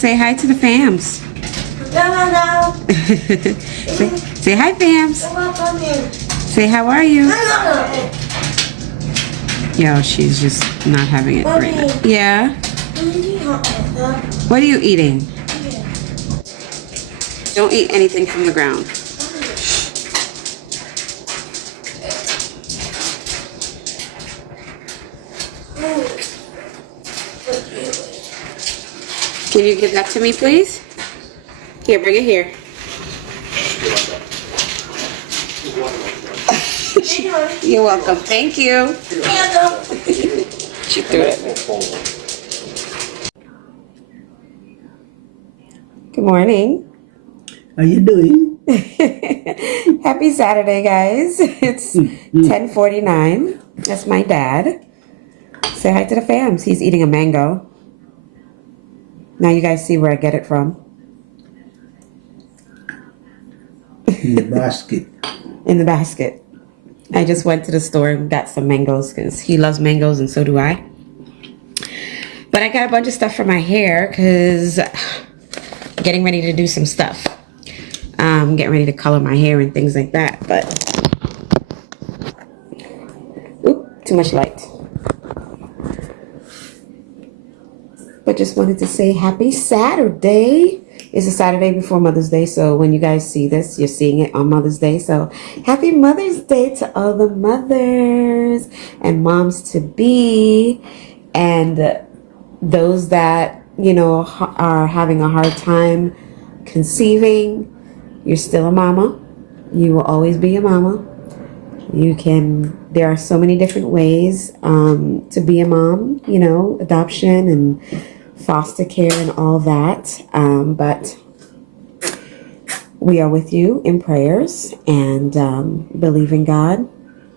say hi to the fams. No. Say hi, fams. Say, how are you? Yo, she's just not having it right now. Yeah? What are you eating? Don't eat anything from the ground. Can you give that to me, please? Here, bring it here. You're welcome. Thank you. She threw it. Good morning. How you doing? Happy Saturday, guys. It's 10:49. That's my dad. Say hi to the fams. He's eating a mango. Now you guys see where I get it from. In the basket. In the basket. I just went to the store and got some mangoes because he loves mangoes and so do I. But I got a bunch of stuff for my hair because I'm getting ready to do some stuff. Getting ready to color my hair and things like that. But, oop, too much light. But just wanted to say happy Saturday. It's a Saturday before Mother's Day, so when you guys see this, you're seeing it on Mother's Day. So happy Mother's Day to all the mothers and moms to be, and those that, you know, are having a hard time conceiving. You're still a mama. You will always be a mama. There are so many different ways to be a mom, you know, adoption and foster care and all that. But we are with you in prayers and believe in God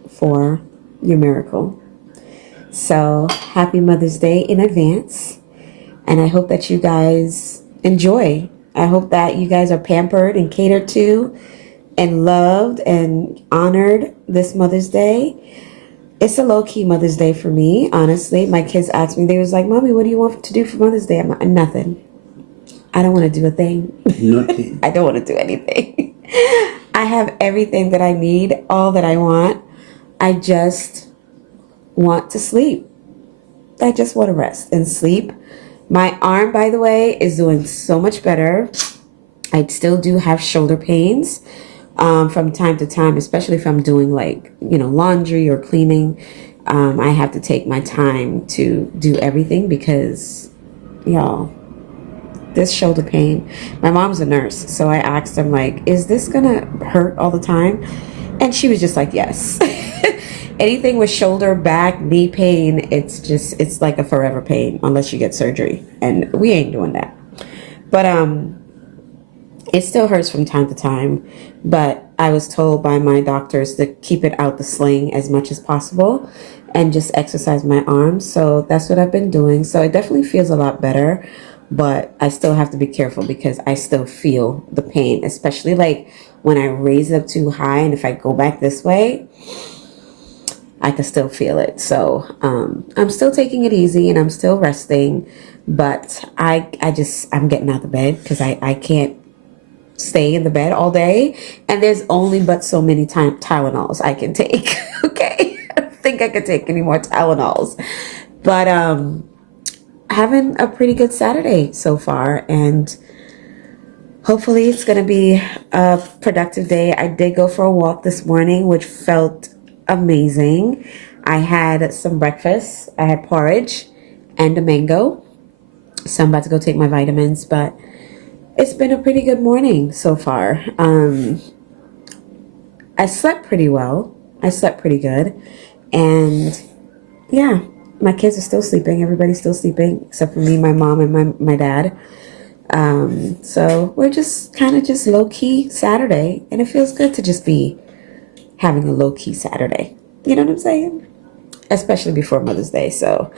for your miracle. So happy Mother's Day in advance. And I hope that you guys enjoy. I hope that you guys are pampered and catered to and loved and honored this Mother's Day. It's a low-key Mother's Day for me, honestly. My kids asked me, they was like, Mommy, what do you want to do for Mother's Day? I'm like, nothing. I don't want to do a thing. Nothing. I don't want to do anything. I have everything that I need, all that I want. I just want to sleep. I just want to rest and sleep. My arm, by the way, is doing so much better. I still do have shoulder pains from time to time, especially if I'm doing like, you know, laundry or cleaning. I have to take my time to do everything because, y'all, this shoulder pain. My mom's a nurse, so I asked him, like, is this gonna hurt all the time? And she was just like, yes. Anything with shoulder, back, knee pain, it's like a forever pain unless you get surgery. And we ain't doing that. But it still hurts from time to time. But I was told by my doctors to keep it out the sling as much as possible and just exercise my arms. So that's what I've been doing. So it definitely feels a lot better. But I still have to be careful because I still feel the pain, especially like when I raise it up too high. And if I go back this way, I can still feel it. So I'm still taking it easy and I'm still resting. But I'm getting out of bed because I can't stay in the bed all day. And there's only but so many Tylenols I can take. Okay? I don't think I can take any more Tylenols. But having a pretty good Saturday so far. And hopefully it's going to be a productive day. I did go for a walk this morning, which felt amazing. I had some breakfast. I had porridge and a mango. So I'm about to go take my vitamins, but it's been a pretty good morning so far. I slept pretty well. I slept pretty good. And yeah, my kids are still sleeping. Everybody's still sleeping except for me, my mom, and my dad. So we're just kind of just low-key Saturday. And it feels good to just be having a low-key Saturday. You know what I'm saying? Especially before Mother's Day. So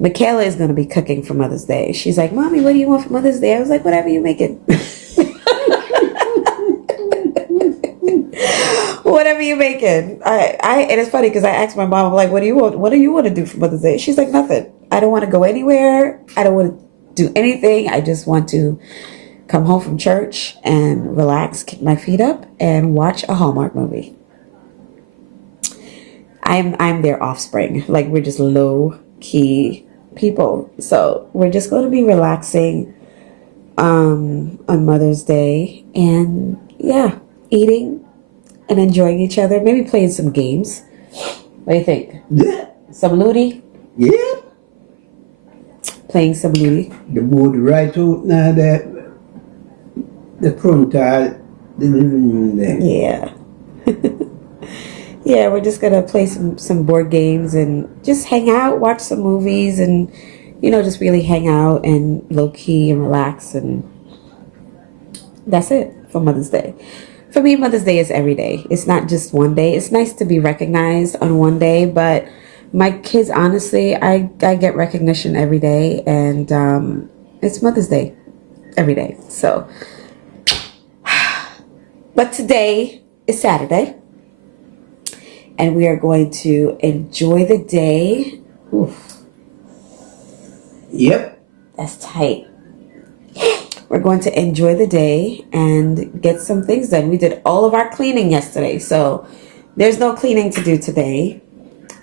Kayla is going to be cooking for Mother's Day. She's like, Mommy, what do you want for Mother's Day? I was like, whatever you make it. Whatever you make it. And it's funny because I asked my mom, I'm like, what do you want to do for Mother's Day? She's like, nothing. I don't want to go anywhere. I don't want to do anything. I just want to come home from church and relax, kick my feet up, and watch a Hallmark movie. I'm their offspring. Like, we're just low key people. So we're just going to be relaxing on Mother's Day and eating and enjoying each other. Maybe playing some games. What do you think? Yeah. Some Ludi? Yeah. Playing some Ludi. The board right out now that the front are the living room there. Yeah. Yeah, we're just gonna play some board games and just hang out, watch some movies, and just really hang out and low key and relax, and that's it for Mother's Day. For me, Mother's Day is every day. It's not just one day. It's nice to be recognized on one day, but my kids, honestly, I get recognition every day, and it's Mother's Day every day. So, but today is Saturday. And we are going to enjoy the day. Oof, Yep. that's tight. We're going to enjoy the day and get some things done. We did all of our cleaning yesterday, so there's no cleaning to do today.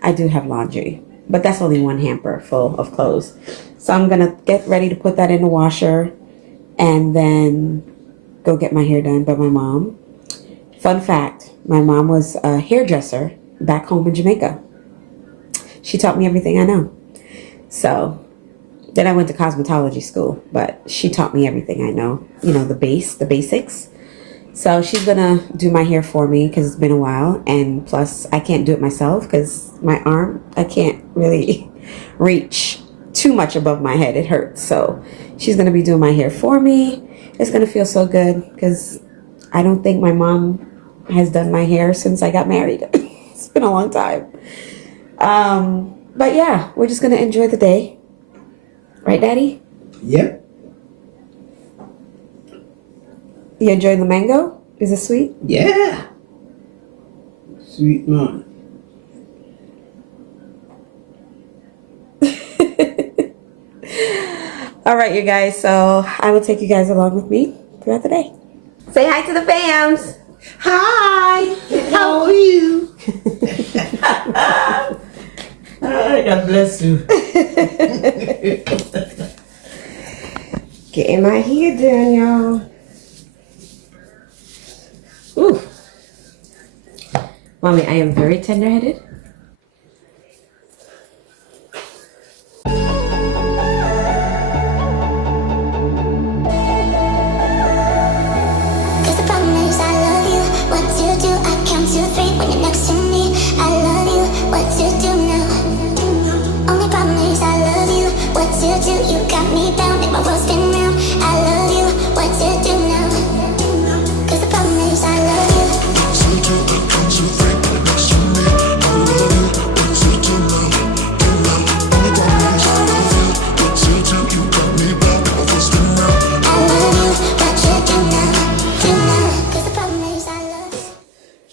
I do have laundry, but that's only one hamper full of clothes. So I'm going to get ready to put that in the washer and then go get my hair done by my mom. Fun fact, my mom was a hairdresser back home in Jamaica. She taught me everything I know. So then I went to cosmetology school, but she taught me everything I know. The basics. So she's gonna do my hair for me because it's been a while, and plus I can't do it myself because my arm, I can't really reach too much above my head. It hurts. So she's gonna be doing my hair for me. It's gonna feel so good because I don't think my mom has done my hair since I got married. It's been a long time. But yeah, we're just going to enjoy the day. Right, Daddy? Yep. You enjoying the mango? Is it sweet? Yeah. Sweet man. All right, you guys. So I will take you guys along with me throughout the day. Say hi to the fams. Hi. How are you? God bless you. Getting my hair done, y'all. Ooh. Mommy, I am very tender-headed. You got me down, make my world spin round. I love you, what to do now? 'Cause the problem is I love you.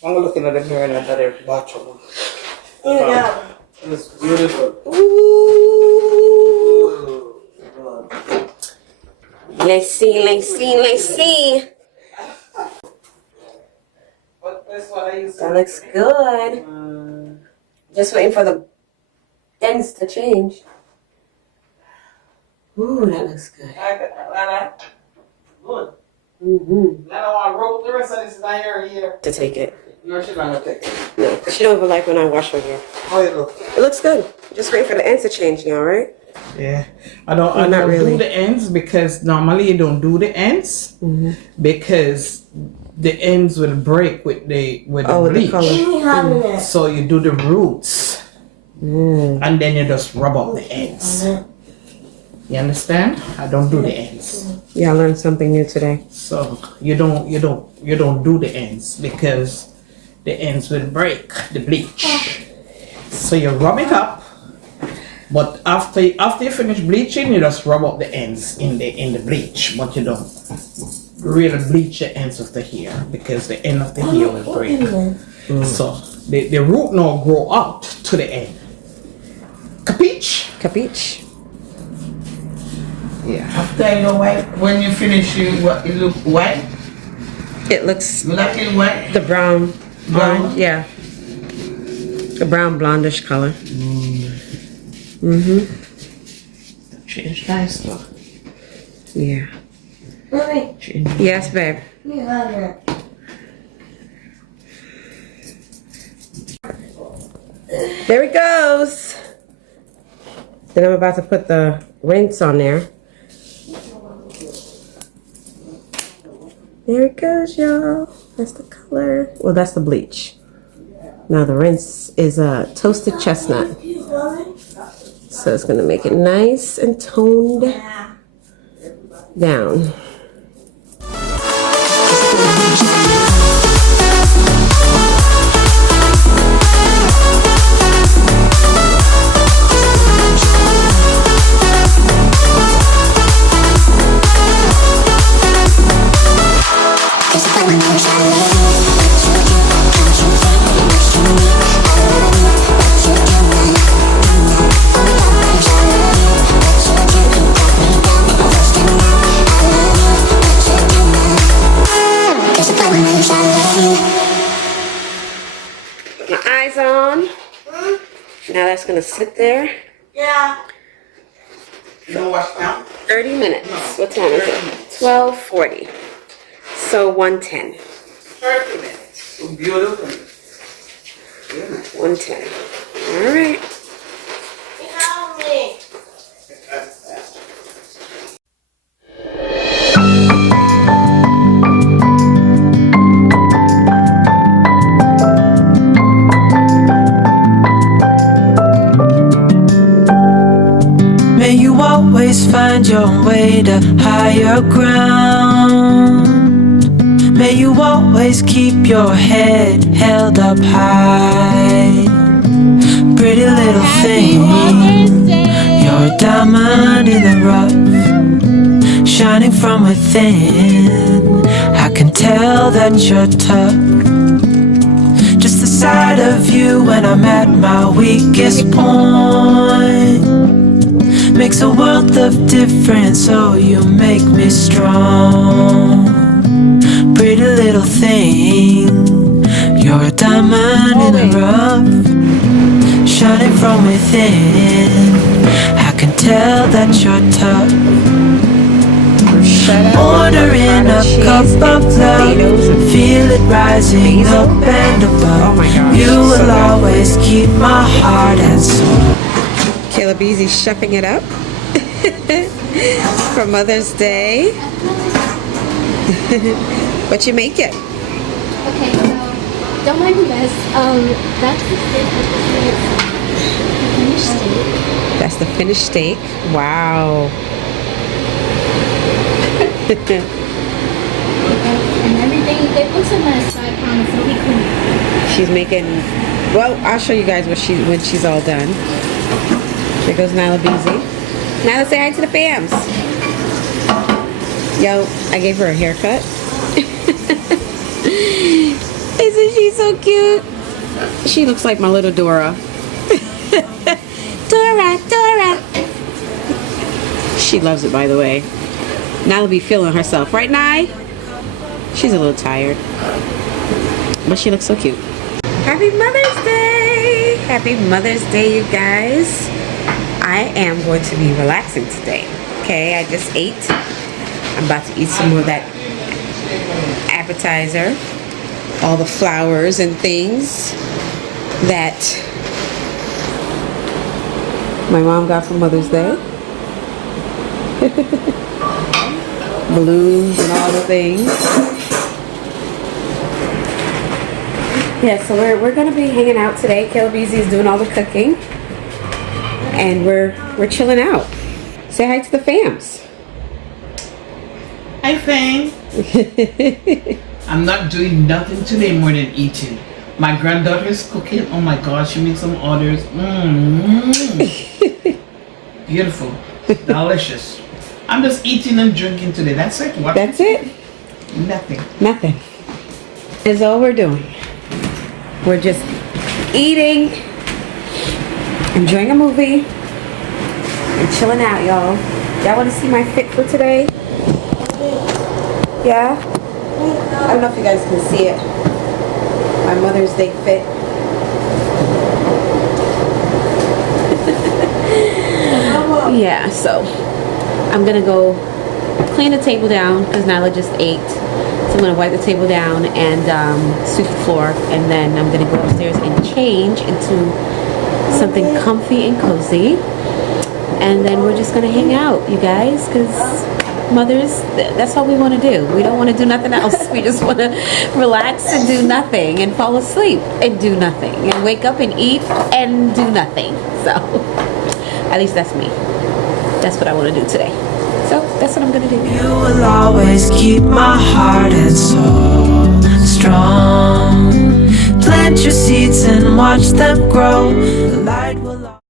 I'm looking at the mirror in another bathroom. Yeah. It's beautiful. Let's see. But this one I used That looks good. Just waiting for the ends to change. Ooh, that looks good. Good. Mm-hmm. Then I want to roll the rest of this in my hair here. To take it. No, she's not going to take it. No, she don't even like when I wash her hair. How it look? It looks good. Just waiting for the ends to change now, right? Yeah. I don't not really. do the ends because normally you don't do the ends because the ends will break with the bleach. color. So you do the roots and then you just rub out the ends. You understand? I don't do the ends. Yeah, I learned something new today. So you don't do the ends because the ends will break the bleach. So you rub it up, but after you finish bleaching, you just rub up the ends in the bleach, but you don't really bleach the ends of the hair because the end of the hair will break. So the root now grow out to the end. Capiche? Capiche? Yeah. After you know white, when you finish, it look white. It looks You like it white? the brown, Brown? yeah. The brown blondish color. Change nice though. Yeah. Mommy, Change. Yes, babe. you love it. There it goes. Then I'm about to put the rinse on there. There it goes, y'all. That's the color. Well, that's the bleach. Now the rinse is a toasted chestnut. So it's gonna make it nice and toned down. Put my eyes on. Now that's gonna sit there Yeah. You know what now? 30 minutes. What time is it? 12:40. So 110. 30 minutes. So beautiful. 110. All right. Help me. May you always find your way to higher ground. May you always keep your head held up high. Pretty little thing, you're a diamond in the rough, shining from within. I can tell that you're tough. Just the sight of you when I'm at my weakest point makes a world of difference, so you make me strong. Pretty little thing, you're a diamond in the rough, shining from within. I can tell that you're tough. Ordering a cup of love, feel it rising up and above. You will always keep my heart and soul. Kayla Beezy's chefing it up for Mother's Day. What you make it? Okay, so don't mind the mess. That's the finished steak. That's the finished steak. Wow. And everything, it looks like my side pan, so we can. She's making. Well, I'll show you guys when she's all done. There goes Nyla Beezy. Nyla, say hi to the fams. Yo, I gave her a haircut. Isn't she so cute? She looks like my little Dora. Dora, Dora. She loves it, by the way. Nyla be feeling herself. Right, Nye? She's a little tired. But she looks so cute. Happy Mother's Day! Happy Mother's Day, you guys. I am going to be relaxing today. Okay, I just ate. I'm about to eat some more of that appetizer. All the flowers and things that my mom got for Mother's Day. Balloons and all the things. Yeah, so we're gonna be hanging out today. Kayla Beezy is doing all the cooking, and we're chilling out. Say hi to the fams. Hi, Fang. I'm not doing nothing today more than eating. My granddaughter is cooking. Oh my God, she makes some orders. Beautiful, delicious. I'm just eating and drinking today. That's it. What? That's it. Nothing. Nothing. Is all we're doing. We're just eating, enjoying a movie, and chilling out, y'all. Y'all want to see my fit for today? Yeah? I don't know if you guys can see it. My Mother's Day fit. Yeah, so I'm gonna go clean the table down because Nyla just ate. So I'm gonna wipe the table down and sweep the floor, and then I'm gonna go upstairs and change into something comfy and cozy. And then we're just gonna hang out, you guys, because mothers, that's all we want to do. We don't want to do nothing else. We just want to relax and do nothing and fall asleep and do nothing and wake up and eat and do nothing. So at least that's me. That's what I want to do today. So that's what I'm gonna do. You will always keep my heart and soul strong. Plant your seeds and watch them grow. The light